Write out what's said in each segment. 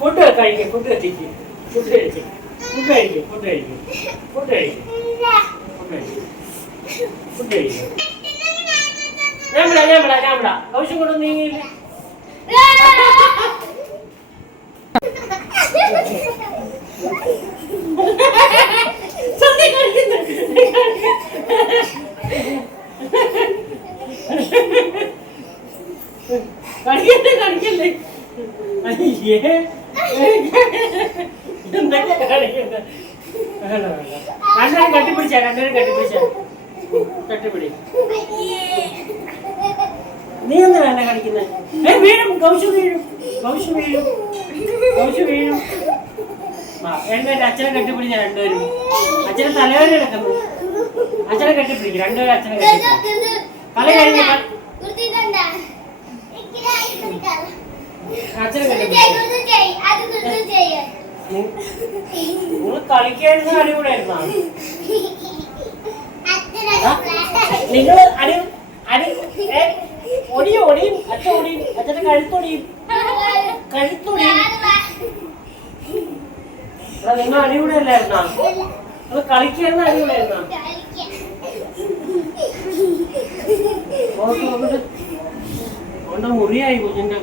Food കഴിക്കും, food എത്തിക്കും, food കഴിക്കും, ഫുഡ് കഴിക്കും, ഫുഡ് കഴിക്കും, ഫുഡ് കഴിക്കും, ഫുഡ് കഴിക്കും, ഫുഡ് കഴിക്കും. ഞാൻ വിടാം ആവശ്യം കൊണ്ടു നീങ്ങിയില്ല. കളിക്കല്ലേ അയ്യേ എന്തൊക്കെ കളിക്കണ്ട. രണ്ടുപേരും കെട്ടിപ്പിടിച്ചാ, രണ്ടുപേരും കെട്ടിപ്പിടിച്ചാ, കെട്ടിപ്പിടി. നീ എന്താ വേണ്ട കളിക്കുന്നത്? വീഴും, കൗശു വീഴും, കൗശു വീഴും, കൗശു വീഴും. എന്റെ അച്ഛനെ കെട്ടിപ്പിടിച്ച രണ്ടുപേരും. അച്ഛനെ തലവേദന എടുക്കുന്നു. അച്ഛനെ കെട്ടിപ്പിടിക്കും, രണ്ടുപേരും അച്ഛനെ കെട്ടിപ്പിടിക്കും. കളി കഴിഞ്ഞ അച്ഛനെ കെട്ടിപ്പിടിക്കും. നിങ്ങൾ കളിക്കായിരുന്നു, അടിപൊളിയായിരുന്നോ നിങ്ങൾ? ഒടിയും ഒടിയും, അച്ഛൻ ഒടിയും, അച്ഛന്റെ കഴുത്തൊടിയും, കഴുത്തൊടിയും. നിങ്ങൾ അടിപൊളിയല്ലായിരുന്നോ? നിങ്ങൾ കളിക്കായിരുന്നു, അടിപൊളിയായിരുന്നോ? അവന്റെ മുറിയായി കുഞ്ഞിന്റെ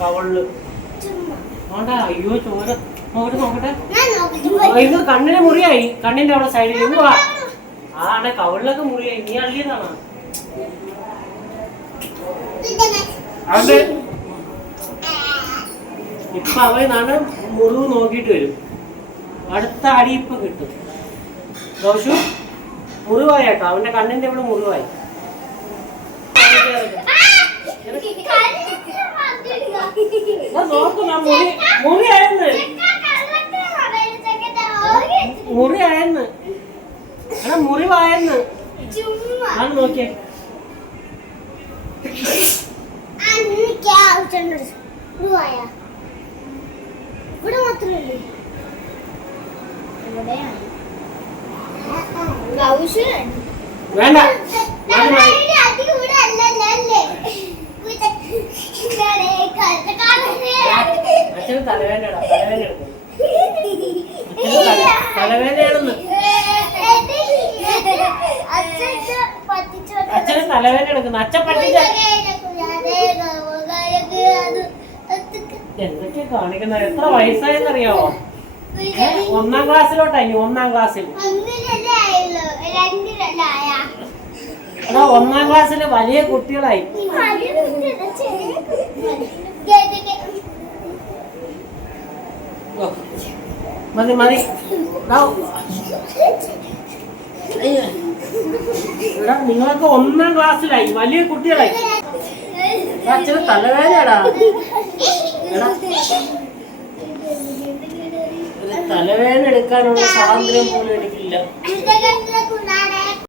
കവളില്. അവണ്ട അയ്യോ ചോര നോക്കട്ടെ, നോക്കട്ടെ. ഇത് കണ്ണിന് മുറിയായി, കണ്ണിന്റെ അവിടെ സൈഡിൽ. ആടെ കവളിലൊക്കെ മുറിയായി. നീ അള്ളിയതാണോ? അവന്റെ ഇപ്പൊ അവനാണ് മുറിവ് നോക്കിയിട്ട് വരും. അടുത്ത അടിയിപ്പ് കിട്ടും. ദോഷു മുറിവായി കേട്ടോ, അവന്റെ കണ്ണിന്റെ ഇവിടെ മുറിവായി. മുറിയായെന്ന് മുറിയായെന്ന് എടാ മുറിവായെന്ന് ആണ് നോക്കിയേ. ഇവിടെ മാത്രമല്ലേ വേണ്ട അച്ഛന് തലവേദന, തലവേദന എടുക്കും, തലവേദനയാണെന്ന്. അച്ഛന് തലവേദന എടുക്കുന്നു. അച്ഛൻ പറ്റിച്ച എന്തൊക്കെയാ കാണിക്കുന്നത്? എത്ര വയസ്സായെന്നറിയാവോ? 1ാം ക്ലാസ്സിലോട്ടായി. 1ാം ക്ലാസ്സിൽ എടാ 1ാം ക്ലാസ്സില് വലിയ കുട്ടികളായി. മതി മതി. എടാ നിങ്ങളൊക്കെ 1ാം ക്ലാസ്സിലായി, വലിയ കുട്ടികളായി. അച്ഛന് തലവേദനടാ. എടാ തലവേദന എടുക്കാനുള്ള സ്വാതന്ത്ര്യം പോലും എനിക്കില്ല.